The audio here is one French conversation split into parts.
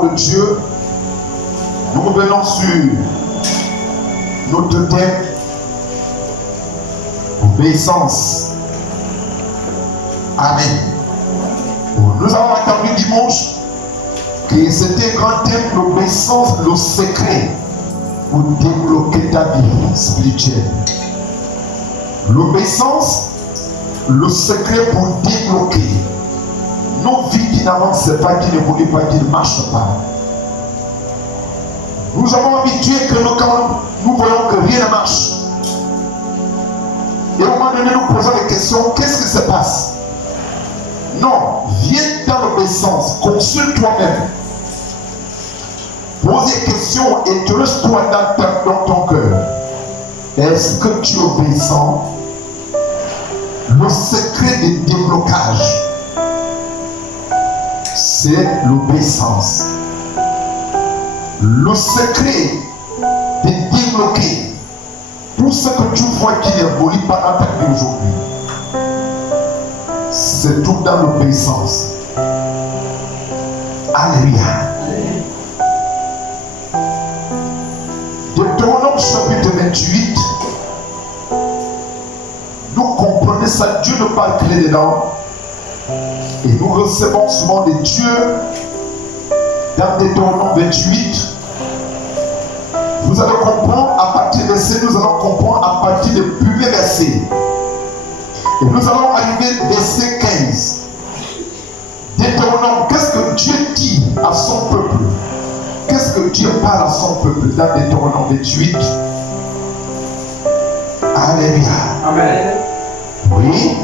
nom de Dieu, nous revenons sur notre thème, obéissance. Amen. Nous avons entendu dimanche que c'était un grand thème, l'obéissance, le secret pour débloquer ta vie spirituelle. L'obéissance, le secret pour débloquer nos vies qui n'avancent pas, qui n'évoluent pas, qui ne marchent pas. Nous avons habitué que quand nous voyons que rien ne marche, et au moment donné nous posons des questions, qu'est-ce qui se passe? Non, viens dans l'obéissance, consulte toi-même. Pose des questions, interroge-toi dans ton cœur. Est-ce que tu es obéissant? Le secret du déblocage, c'est l'obéissance. Le secret de débloquer tout ce que tu vois qui n'évolue pas dans ta vie aujourd'hui, c'est tout dans l'obéissance. Alléluia. Deutéronome chapitre 28, nous comprenons ça, Dieu ne parle que dedans. Et nous recevons souvent de Dieu dans Deutéronome 28. Vous allez comprendre à partir de verset, nous allons comprendre à partir du premier verset. Et nous allons arriver au verset 15. Deutéronome, qu'est-ce que Dieu dit à son peuple? Qu'est-ce que Dieu parle à son peuple dans Deutéronome 28? Alléluia. Amen. Oui.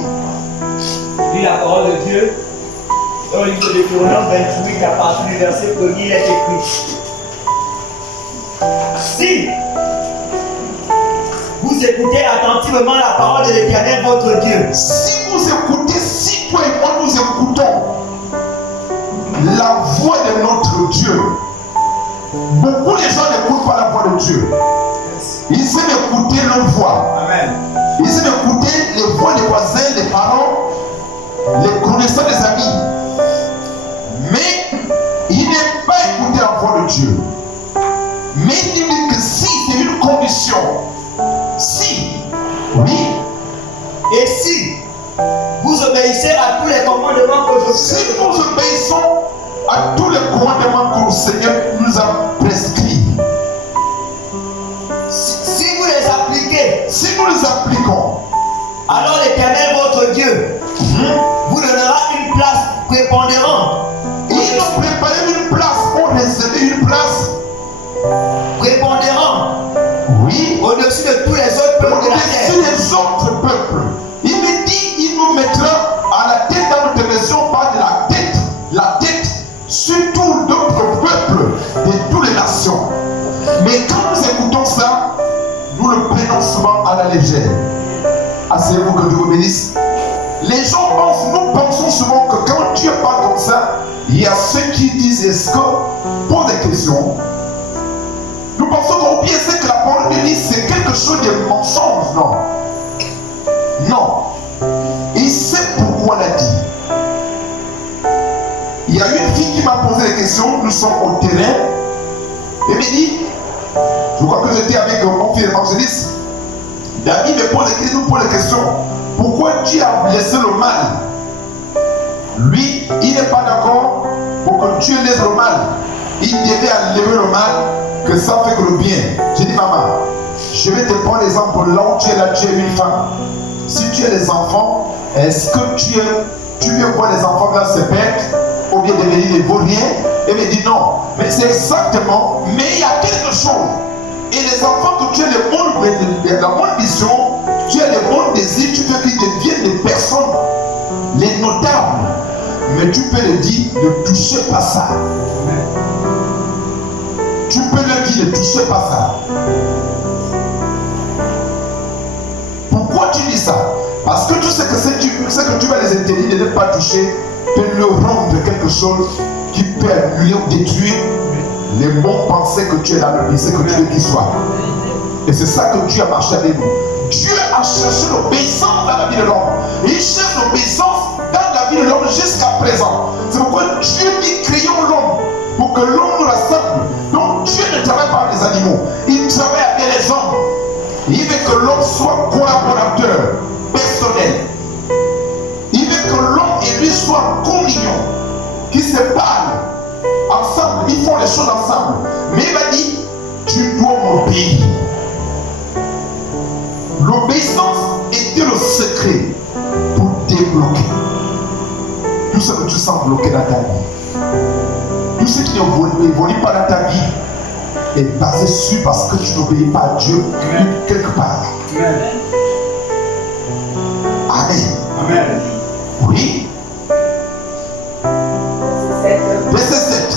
Dit la parole de Dieu. Dans le livre de Deutéronome 28, à partir du verset 1er, il est écrit: si vous écoutez attentivement la parole de l'Éternel votre Dieu, si vous écoutez, si toi et moi nous écoutons la voix de notre Dieu, beaucoup de gens n'écoutent pas la voix de Dieu. Ils aiment écouter leur voix. Amen. Ils aiment écouter les voix des voisins, des parents, les connaissants, des amis. Mais ils n'aiment pas écouter la voix de Dieu. Mais il dit que si, c'est une condition. Si, oui. Et si vous obéissez à tous les commandements que je vous Si nous obéissons à tous les commandements que le Seigneur nous a prescrits, si vous les appliquez, si nous les appliquons, alors l'Éternel votre Dieu vous donnera une place prépondérante. il nous prépare une place, on réserve une place Prépondérante. Oui, Au-dessus de tous les autres peuples de la au-dessus terre. des autres peuples. Il me dit, il nous mettra à la tête dans notre version, pas de la tête sur tout d'autres peuples de toutes les nations. Mais quand nous écoutons ça, nous le prenons souvent à la légère. Asseyez-vous, que Dieu vous bénisse. Les gens pensent, nous pensons souvent que quand Dieu parle comme ça, il y a ceux qui disent, est-ce que, pose des questions. Nous pensons qu'on oublie que la parole de Dieu, c'est quelque chose de mensonge. Non. Non. Il sait pourquoi elle a dit. Il y a une fille qui m'a posé des questions. Nous sommes au terrain. Et me dit, je crois que j'étais avec mon fils évangéliste. David me pose des questions, nous pose des questions. Pourquoi Dieu a laissé le mal? Lui, il n'est pas d'accord pour que Dieu laisse le mal. Il devait enlever le mal, que ça fait que le bien. J'ai dit, maman, je vais te prendre l'exemple là où tu es là, tu es une femme. Si tu as des enfants, est-ce que tu veux voir les enfants là se perdre ou bien devenir des vauriens? Elle me dit non. Mais c'est exactement, mais il y a quelque chose. Et les enfants que tu as la bonne vision, tu as les bons désirs, tu veux qu'ils deviennent des personnes, les notables. Mais tu peux leur dire, ne touchez pas ça. Tu peux leur dire, ne touchez pas ça. Pourquoi tu dis ça? Parce que tu sais que que tu vas les interdire de ne pas toucher, de leur rendre quelque chose qui peut annuler ou détruire les bons pensées que tu es dans le lycée, que tu veux qu'ils soient. Et c'est ça que Dieu a marché avec nous. Dieu a cherché l'obéissance dans la vie de l'homme. Il cherche l'obéissance dans la vie de l'homme jusqu'à présent. C'est pourquoi Dieu dit, créons l'homme pour que l'homme nous rassemble. Donc Dieu ne travaille pas avec les animaux, il travaille avec les hommes. Il veut que l'homme soit collaborateur, personnel. Il veut que l'homme et lui soient en communion, qu'ils se parlent ensemble, ils font les choses ensemble. Mais il va dire, tu dois m'obéir. L'obéissance était le secret pour débloquer tout ce que tu sens bloqué dans ta vie. Tout ce qui n'évolue pas dans ta vie est basé sur parce que tu n'obéis pas à Dieu quelque part. Amen. Amen. Oui. Verset 7.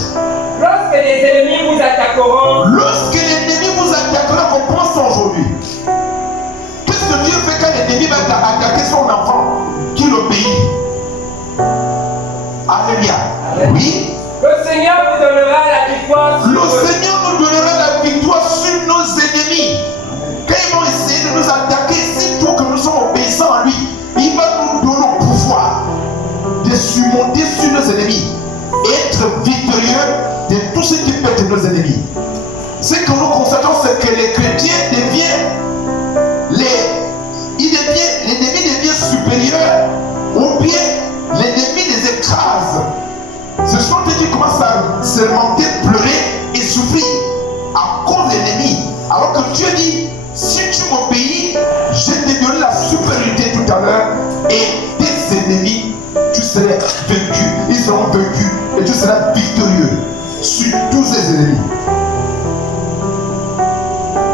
Lorsque les ennemis vous attaqueront, Lorsque l'ennemi vous attaquera, comme pense aujourd'hui. Qu'est-ce que Dieu fait quand l'ennemi va attaquer son enfant qu'il obéit? Alléluia. Oui. le Seigneur vous donnera la victoire sur Le eux. Seigneur nous donnera la victoire sur nos ennemis. Quand ils vont essayer de nous attaquer, sitôt que nous sommes obéissants à lui, il va nous donner le pouvoir de surmonter sur nos ennemis et être victorieux de tout ce qui peut être nos ennemis. Ce que nous constatons, c'est que les chrétiens deviennent l'ennemi devient supérieur, ou bien l'ennemi les écrase. Ce sont eux qui commencent à se lamenter, pleurer et souffrir à cause de l'ennemi. Alors que Dieu dit, si tu m'obéis, je te donnerai la supériorité tout à l'heure et tes ennemis, tu seras vaincu, ils seront vaincus et tu seras victorieux sur tous ces ennemis.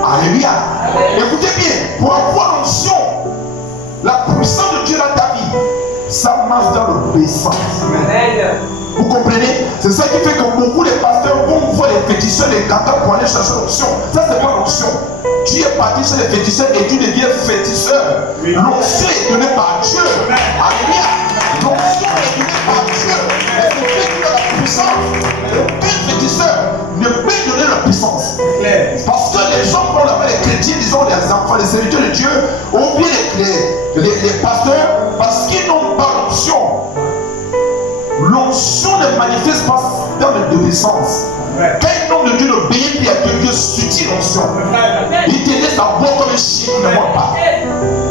Alléluia. Écoutez bien, pour avoir l'onction, la puissance de Dieu dans ta vie, ça marche dans l'obéissance. Amen. Vous comprenez? C'est ça qui fait que beaucoup de pasteurs vont voir les féticheurs, les cantants pour aller chercher l'onction. Ça, c'est pas l'onction. Tu es parti chez les féticheurs et tu deviens féticheur. L'onction est donnée par Dieu. Alléluia. L'onction est donnée par Dieu. Et c'est fait qu'il a la puissance. Aucun féticheur ne peut donner la puissance. Parce que les gens prennent là-bas, les chrétiens, disons les enfants, les serviteurs de Dieu, ou bien les pasteurs, parce qu'ils n'ont pas l'onction. L'onction ne manifeste pas dans l'obéissance. Quand un homme de Dieu obéit, puis à Dieu suit l'onction. Il te laisse à boire comme un chien, ne boit pas.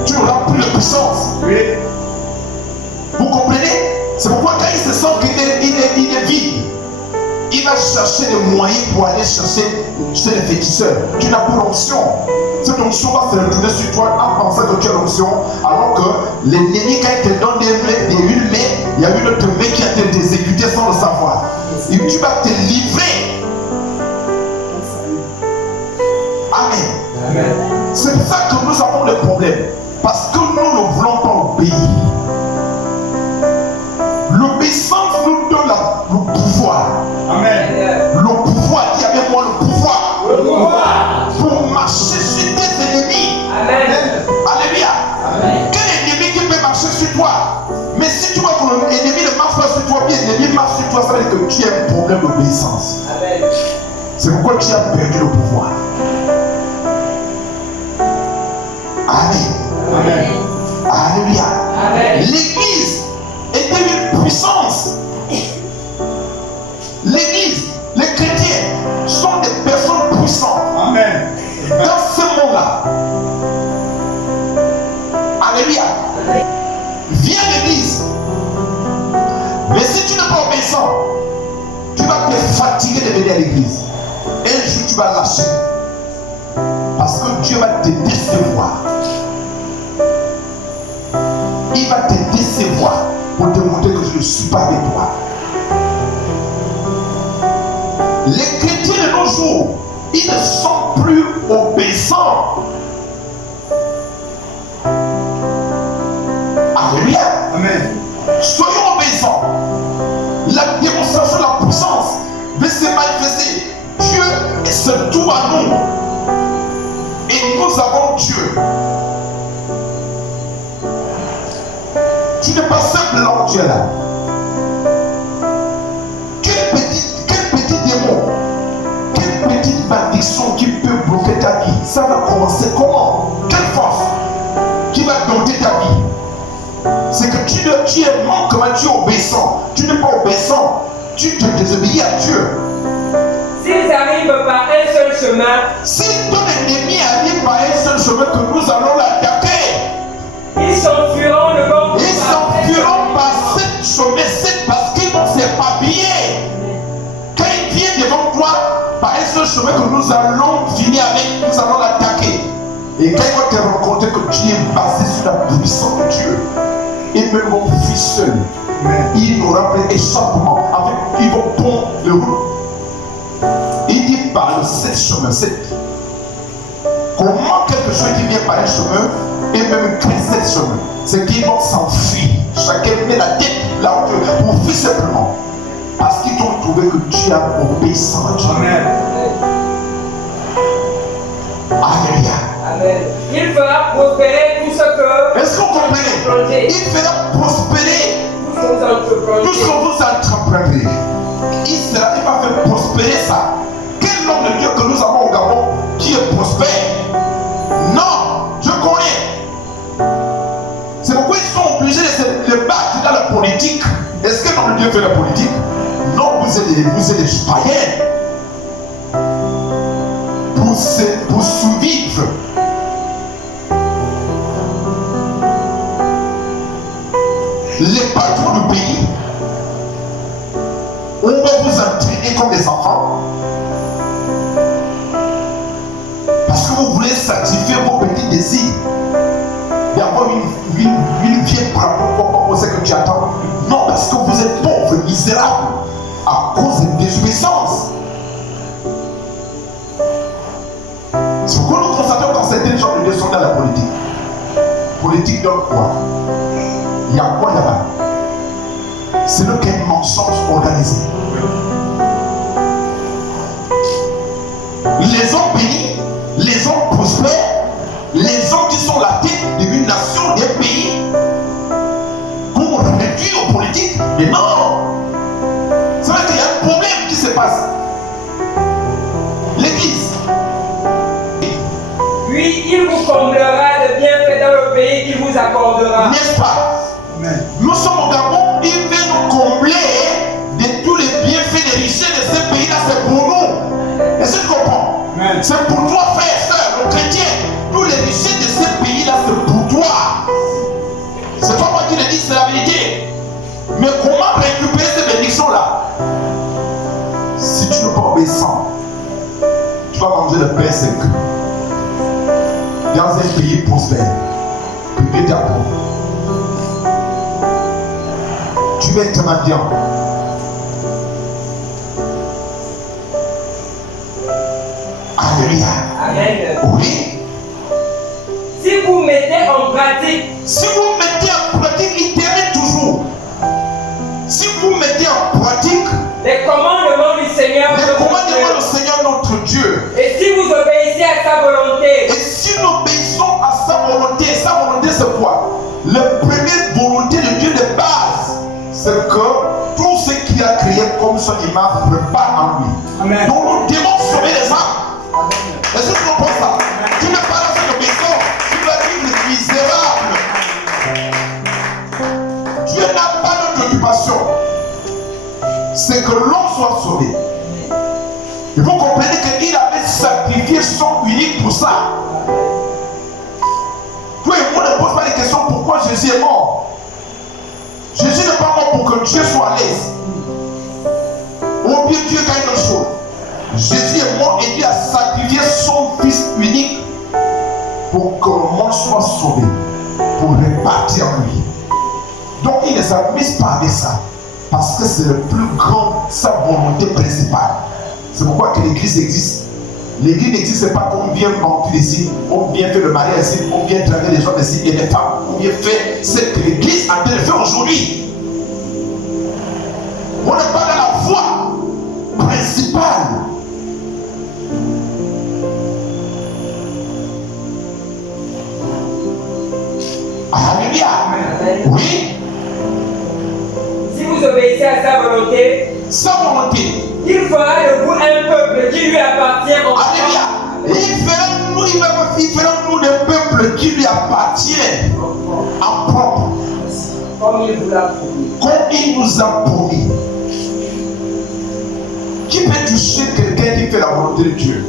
Tu n'auras plus de puissance. Vous comprenez? C'est pourquoi quand il se sent qu'il est vide, il va chercher des moyens pour aller chercher chez les féticheurs. Tu n'as plus l'onction. Cette onction va se retourner sur toi en pensant que tu as l'onction, alors que l'ennemi, quand il te donne une main, il y a une autre main qui a été exécutée sans le savoir. Et tu vas te livrer. Amen. Amen. C'est pour ça que nous avons des problèmes. Parce que nous ne voulons pas obéir. L'obéissance nous donne le pouvoir. Amen. Le pouvoir, dis avec moi le pouvoir. Le pouvoir. Pour marcher sur tes ennemis. Amen. Alléluia. Amen. Quel ennemi qui peut marcher sur toi? Mais si tu vois que l'ennemi ne marche pas sur toi, bien l'ennemi marche sur toi, ça veut dire que tu as un problème d'obéissance. Amen. C'est pourquoi tu as perdu le pouvoir. Amen. Amen. Alléluia. Amen. L'église était une puissance. L'église, les chrétiens sont des personnes puissantes. Amen. Dans ce monde-là. Alléluia. Viens à l'église. Mais si tu n'es pas obéissant, tu vas te fatiguer de venir à l'église. Un jour, tu vas lâcher. Parce que Dieu va te décevoir. Il va te décevoir pour te montrer que je ne suis pas avec toi. Les chrétiens de nos jours, ils ne sont plus obéissants. Alléluia. Amen. Soyons obéissants. La démonstration de la puissance va se manifester. Dieu se trouve à nous. Et nous avons Dieu. Tu n'es pas simple là où tu es là. Quel petit démon, quelle petite malédiction qui peut bloquer ta vie? Ça va commencer comment? Quelle force qui va dompter ta vie? C'est que tu es manquement, tu es obéissant. Tu n'es pas obéissant. Tu te désobéis à Dieu. arrive par un seul chemin, Si ton ennemi arrive par un seul chemin que nous allons l'attaquer, ils s'enfuiront devant vous. ils s'enfuiront par cette chemin, c'est parce qu'ils vont s'éparpiller. Quand il vient devant toi, par un seul chemin que nous allons finir avec, nous allons l'attaquer. Et quand ils vont te rencontrer que tu es basé sur la puissance de Dieu, ils même vont fuir seuls. Ils n'auront pas d'échappement. Ils vont prendre le route. Il dit par le seul chemin, comment quelque chose qui vient par un chemin et même crée sept chemin, c'est qu'ils vont s'enfuir. Chacun met la tête là où Dieu pour fuir simplement. Parce qu'ils ont trouvé que tu as obéissant à Dieu. Amen. Alléluia. Amen. Il fera prospérer tout ce que Est-ce qu'on comprend? Il fera prospérer tout ce que vous entreprendrez. tout ce que vous entreprendrez. Il va faire prospérer ça. Quel nom de Dieu que nous avons au Gabon qui est prospère? Non, je connais. C'est pourquoi ils sont obligés de se battre dans la politique. Est-ce que le nom de Dieu fait la politique? Non, vous êtes des païens. Pour survivre. Les patrons du pays, on va vous entraîner comme des enfants parce que vous voulez satisfaire vos petits désirs. Il y a une vieille parole pour ce que tu attends. Non, parce que vous êtes pauvres, misérables à cause de désobéissance. C'est pourquoi nous constatons dans certains gens de descendre dans la politique. Politique donne quoi? Il y a quoi là-bas? C'est le qu'un mensonge organisé. Les hommes bénis, les hommes prospères, les hommes qui sont la tête d'une nation, d'un pays, qu'on réduit aux politiques. Mais non! C'est vrai qu'il y a un problème qui se passe. L'Église. Puis il vous comblera de bienfaits dans le pays qu'il vous accordera. N'est-ce pas? Amen. Nous sommes au Gabon, il veut nous combler de tous les bienfaits, les richesses de ce pays-là, c'est pour nous. Est-ce que tu comprends? Amen. C'est pour toi, frère, soeur, le chrétien. Tous les richesses de ce pays-là, c'est pour toi. C'est pas moi qui le dis, c'est la vérité. Mais comment récupérer ces bénédictions-là? Si tu n'es pas obéissant, tu vas manger le pain sec. Dans un pays prospère, que Dieu t'apprend. Tu vas être mendiant. Alléluia. Amen. Oui. Si vous mettez en pratique Si vous mettez en pratique, il t'aime toujours. Si vous mettez en pratique les commandements du Seigneur, les votre commandements du Dieu, Seigneur notre Dieu, et si vous obéissez à sa volonté, et si nous obéissons à sa volonté c'est quoi? La première volonté de Dieu de base, c'est que tout ce qu'il a créé comme son image repart en lui. Amen. Donc nous devons sauver les âmes. Est-ce que tu comprends ça? Tu n'es pas dans cette obéissance, tu vas vivre misérable. Dieu n'a pas d'autre occupation. C'est que l'on soit sauvé. Et vous comprenez qu'il avait sacrifié son unique pour ça. Toi et moi ne pose pas les questions pourquoi Jésus est mort. Jésus n'est pas mort pour que Dieu soit à l'aise. Ou bien Dieu gagne une chose. Jésus est mort et Dieu a sacrifié son fils unique pour que le monde soit sauvé, pour répartir en lui. Donc il ne s'amuse pas avec ça, parce que c'est le plus grand, sa volonté principale. C'est pourquoi que l'église existe. L'église n'existe pas comme vient mentir ici, on vient faire le mariage ici, on vient draguer les gens ici et les femmes, on vient faire ce que l'église a train de faire aujourd'hui. On n'est pas dans la voie principale. Alléluia. Oui. si vous obéissez à sa volonté, Sa volonté. il fera de vous un peuple qui lui appartient en Alléluia. Il fera nous des peuples qui lui appartiennent en propre, comme il vous l'a promis. comme il nous a promis. Qui peut toucher quelqu'un qui fait la volonté de Dieu?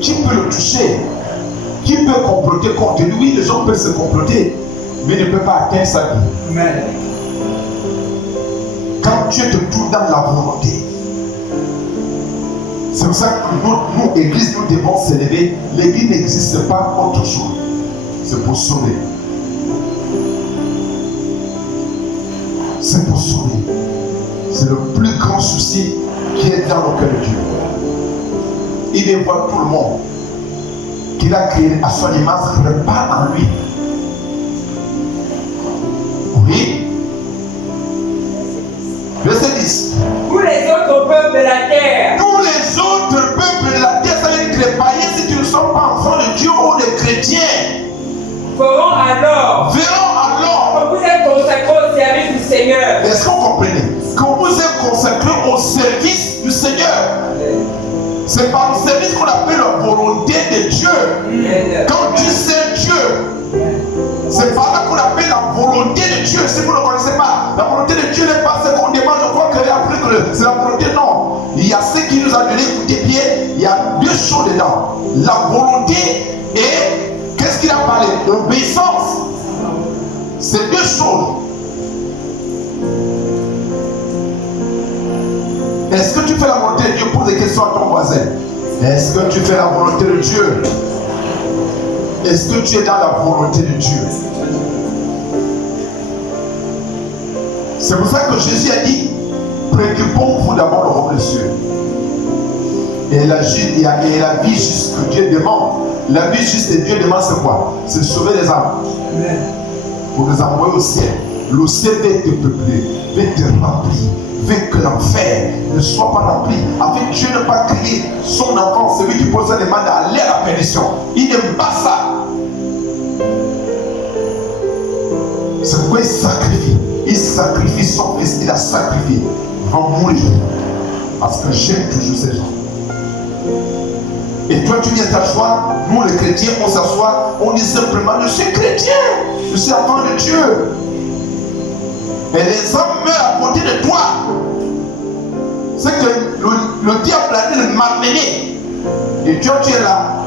Qui peut le toucher? Qui peut comploter contre lui? Oui, les gens peuvent se comploter, mais ne peuvent pas atteindre sa vie. Amen. Quand Dieu te trouve dans la volonté, c'est pour ça que nous, Église, nous devons s'élever. L'Église n'existe pas autre chose. C'est pour sauver. C'est pour sauver. C'est le plus grand souci qui est dans le cœur de Dieu. Il vient voir tout le monde qu'il a créé à son image repart en lui. Oui. Verset 10. Tous les autres peuples de la terre Tous les autres peuples de la terre, ça veut dire que les païens, si tu ne sont pas enfants de Dieu ou les chrétiens, feront alors verront alors. que vous êtes consacrés au service du Seigneur. Est-ce qu'on comprenait? Quand vous êtes consacré au service du Seigneur, c'est par le service qu'on appelle la volonté de Dieu. Quand tu sais Dieu, c'est par là qu'on appelle la volonté de Dieu. Si vous ne connaissez pas, la volonté de Dieu n'est pas ce qu'on demande. Je crois que après que c'est la volonté, non. Il y a ce qui nous a donné des pieds. Il y a deux choses dedans. La volonté et qu'est-ce qu'il a parlé? L'obéissance. C'est deux choses. Est-ce que tu fais la volonté de Dieu? Pose des questions à ton voisin. Est-ce que tu fais la volonté de Dieu? Est-ce que tu es dans la volonté de Dieu? C'est pour ça que Jésus a dit, préoccupons-vous d'abord le royaume des cieux. Et la vie juste que Dieu demande. La vie juste que Dieu demande, c'est quoi? C'est sauver les âmes. Pour les envoyer au ciel. Le ciel va te peupler, va te remplir, va que l'enfer ne soit pas rempli. Avec Dieu ne pas créer son enfant, celui qui pose sa demande à aller à la perdition. Il n'aime pas ça. C'est pourquoi il sacrifie. Il sacrifie son fils, il a sacrifié. Il va mourir. Parce que j'aime toujours ces gens. Et toi, tu viens t'asseoir. Nous, les chrétiens, on s'assoit. On dit simplement, je suis chrétien. Je suis enfant de Dieu. Et les hommes meurent à côté de toi. C'est que le diable a dit de m'amener. Et toi, tu es là.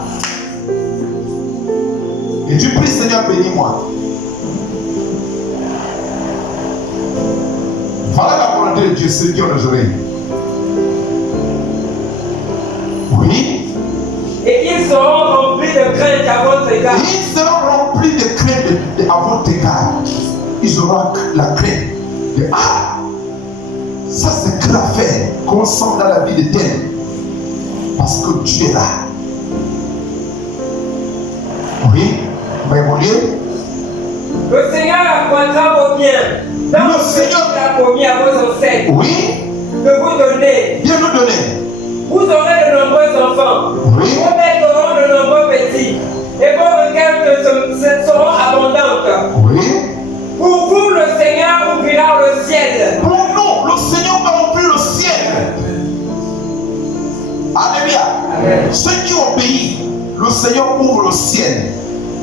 Et tu pries, Seigneur, bénis-moi. Voilà la volonté de Dieu, c'est Dieu nos oreilles. Oui. Et ils seront remplis de crainte à votre égard. Ils seront remplis de crainte à votre égard. Ils auront la crainte de ça c'est que l'affaire qu'on sent dans la vie de d'elle. Parce que Dieu est là. Oui, on va évoluer. Le Seigneur accroîtra vos biens. Dans Le le Seigneur qu'il a promis à vos ancêtres Oui, de vous donner. Dieu nous donner. Vous aurez de nombreux enfants. Oui. Vos bêtes auront de nombreux petits. Et vos récoltes seront abondantes. Oui. Pour vous, le Seigneur ouvrira le ciel. Pour nous, le Seigneur va ouvrir le ciel. Alléluia. Amen. Ceux qui obéissent, le Seigneur ouvre le ciel.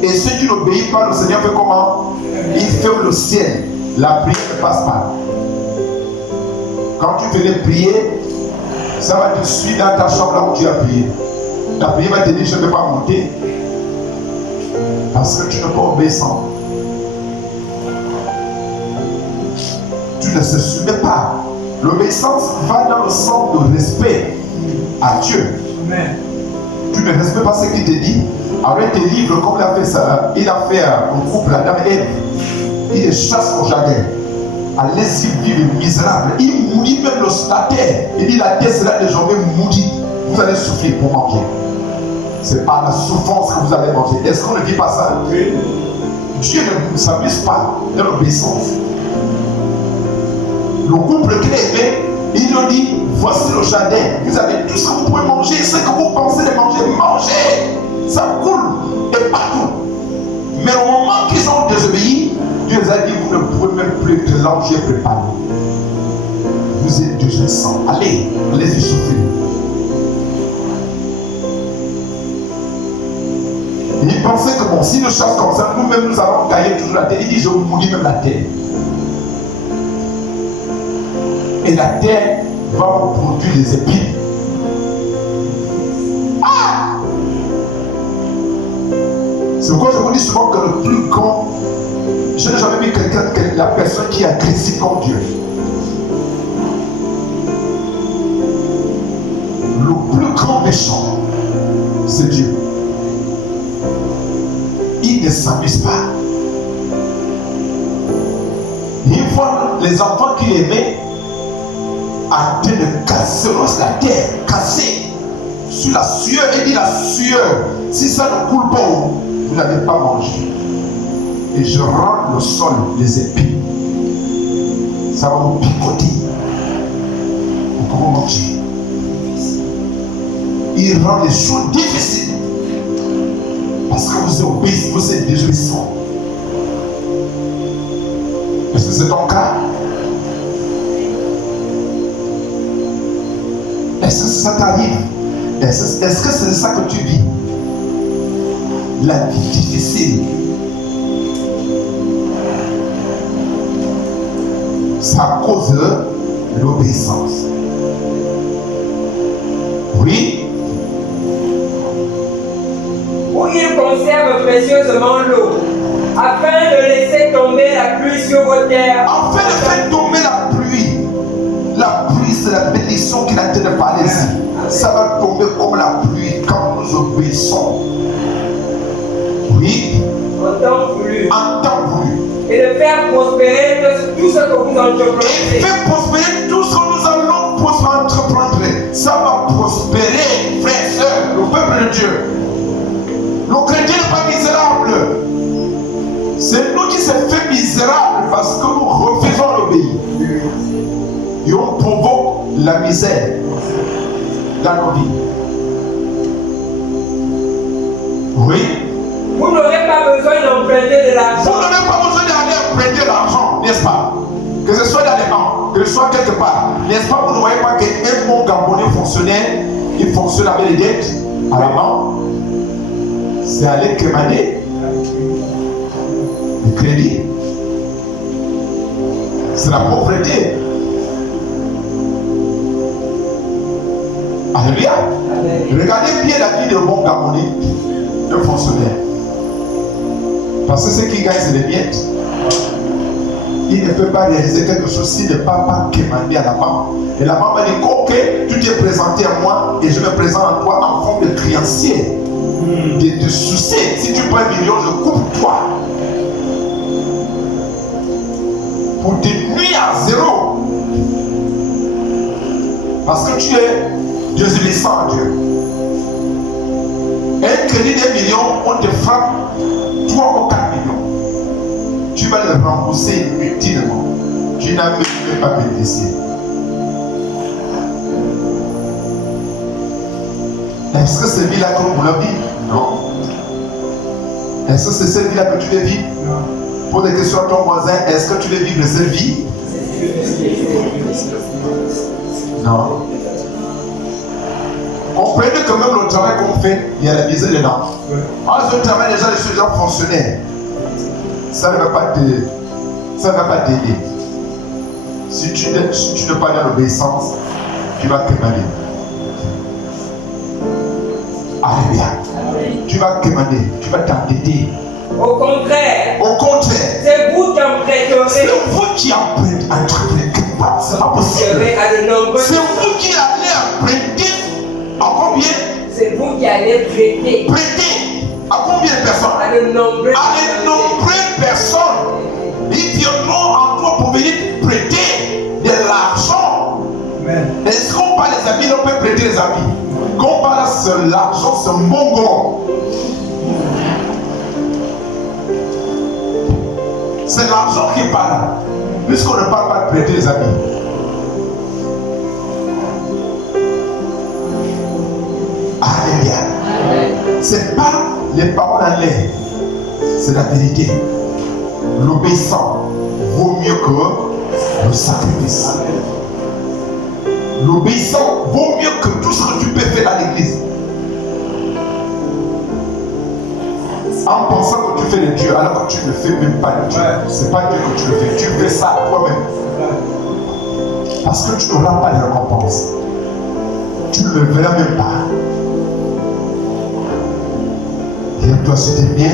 Et ceux qui n'obéissent pas, le Seigneur fait comment? Il ferme le ciel. La prière ne passe pas. Quand tu venais prier, ça va te suivre dans ta chambre là où tu as prié. Ta prière va te dire, je ne vais pas monter. Parce que tu n'es pas obéissant. Tu ne se soumets pas. L'obéissance va dans le sens de respect à Dieu. Amen. Tu ne respectes pas ce qu'il te dit. Avec tes livres, comme il a fait ça, il a fait un couple, Adam et Ève. Il les chasse au jardin. Allez-y vivre misérable. Il maudit même la terre. Il dit la terre sera désormais maudite. Vous allez souffrir pour manger. C'est par la souffrance que vous allez manger. Est-ce qu'on ne dit pas ça? Oui. Dieu ne s'amuse pas dans l'obéissance. Le couple qu'il aimait, il nous dit, voici le jardin. Vous avez tout ce que vous pouvez manger. Ce que vous pensez de manger, mangez. Ça coule et partout. Mais au moment qu'ils ont désobéi, Dieu les a dit, vous ne pouvez même plus que là où j'ai préparé. Vous êtes désobéissants. Allez-y souffrir. Il pensait que bon, si nous chassons comme ça, nous-mêmes nous allons gagner toujours la terre. Il dit, je vous maudis même la terre. Et la terre va vous produire des épines. Ah! C'est pourquoi je vous dis souvent que le plus grand, je n'ai jamais vu quelqu'un, la personne qui est agressive comme Dieu. Le plus grand méchant, c'est Dieu. Il ne s'amuse pas. Il voit les enfants qu'il aimait en train de casser la terre, casser sur la sueur. Il dit la sueur, si ça ne coule pas, vous n'allez pas manger. Et je rends le sol les épines. Ça va vous picoter. Vous pouvez manger. Il rend les choses difficiles. Parce que vous êtes obéissant, vous êtes désobéissant. Est-ce que c'est ton cas? Est-ce que ça t'arrive? Est-ce que c'est ça que tu vis? La vie difficile. C'est à cause de l'obéissance. Oui. Où il conserve précieusement l'eau, afin de laisser tomber la pluie sur vos terres. Afin de faire tomber la pluie. La pluie, c'est la bénédiction qu'il a en train de parler ici. Ça va tomber comme la pluie quand nous obéissons. Oui. En temps voulu. En temps voulu. Et de faire prospérer tout ce que vous entreprenez. Et faire prospérer tout ce que nous allons entreprendre. Ça va prospérer, frères et sœurs, le peuple de Dieu. Le chrétien n'est pas misérable. C'est nous qui sommes fait misérables parce que nous refusons d'obéir. Et on provoque la misère dans nos vies. Oui. Vous n'aurez pas besoin d'emprunter de l'argent. Vous n'aurez pas besoin d'aller emprunter l'argent, n'est-ce pas? Que ce soit dans les banques, que ce soit quelque part. N'est-ce pas? Vous ne voyez pas qu'un bon Gabonais fonctionnaire, il fonctionne avec les dettes à la banque. C'est aller crémaner le crédit. C'est la pauvreté. Alléluia. Regardez bien la vie de bon Gabonais, de fonctionnaire. Parce que ce qui gagne, c'est les miettes. Il ne peut pas réaliser quelque chose s'il ne peut pas quémander à la banque. Et la banque va dire, ok, tu t'es présenté à moi et je me présente à toi en forme de créancier. De te soucier. Si tu prends 1 million, je coupe toi. Pour te nuire à zéro. Parce que tu es désobéissant à Dieu. Un crédit d'1 million, on te frappe 3 ou 4 millions. Tu vas le rembourser inutilement. Tu n'as même pas bénéficié. Est-ce que c'est vie-là que vous la vivez? Non. Est-ce que c'est cette vie-là que tu veux vivre? Non. Pose des questions à ton voisin. Est-ce que tu veux vivre cette vie? Non. Comprenez que même le travail qu'on fait, il y a la misère dedans. Quand je travaille déjà, je suis déjà fonctionnaire. Ça ne va pas t'aider. Si tu n'es pas dans l'obéissance, tu vas quémander. Alléluia. Tu vas quémander, tu vas t'endetter. Au contraire. C'est vous qui emprunterez. C'est vous qui entreprenez. C'est pas possible. C'est vous qui allez emprunter. À combien? C'est vous qui allez prêter. Prêter. À combien de personnes? À de nombreuses personnes. Ils viendront en toi pour venir prêter de l'argent. Est-ce qu'on parle des amis? On peut prêter les amis. Quand on parle de l'argent, c'est mongo. C'est l'argent qui parle. Puisqu'on ne parle pas de prêter les amis. Alléluia. C'est pas les paroles en l'air. C'est la vérité. L'obéissant vaut mieux que le sacrifice. L'obéissant vaut mieux que tout ce que tu peux faire à l'église. En pensant que tu fais de Dieu alors que tu ne fais même pas de Dieu. C'est pas Dieu que tu le fais. Tu fais ça toi-même. Parce que tu n'auras pas de récompense. Tu ne le verras même pas. Dis à toi, si tu es bien,